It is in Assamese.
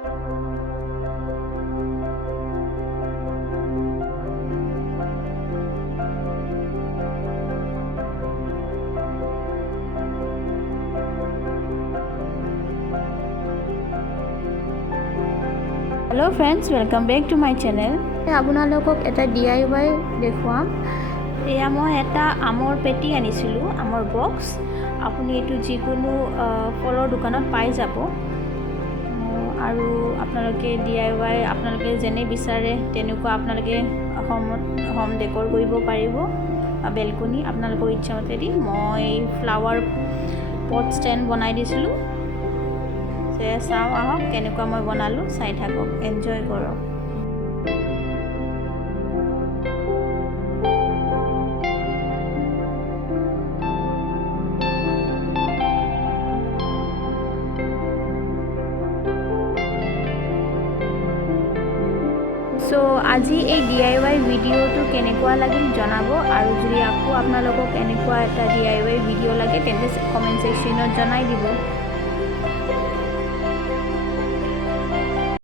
Hello friends, welcome back to my channel. আপোনালোকক এটা DIY দেখুৱাম। এয়া মই এটা আমৰ পেটি আনিছিলোঁ, আমৰ বক্স। আপুনি এইটো যিকোনো ফলৰ দোকানত পাই যাব আৰু আপোনালোকে DIY আপোনালোকে যেনে বিচাৰে তেনেকুৱা আপোনালোকে হোম ডেক'ৰ কৰিব পাৰিব। বেলকনি আপোনালোকৰ ইচ্ছামতে দি মই ফ্লাৱাৰ পট ষ্টেণ্ড বনাই দিছিলোঁ। চাওঁ আহক কেনেকুৱা মই বনালোঁ, চাই থাকক, এনজয় কৰক। সো আজি এই DIY ভিডিঅ'টো কেনেকুৱা লাগিল জনাব, আৰু যদি আকৌ আপোনালোকক এনেকুৱা এটা DIY ভিডিঅ' লাগে তেন্তে কমেণ্ট ছেকশ্যনত জনাই দিব।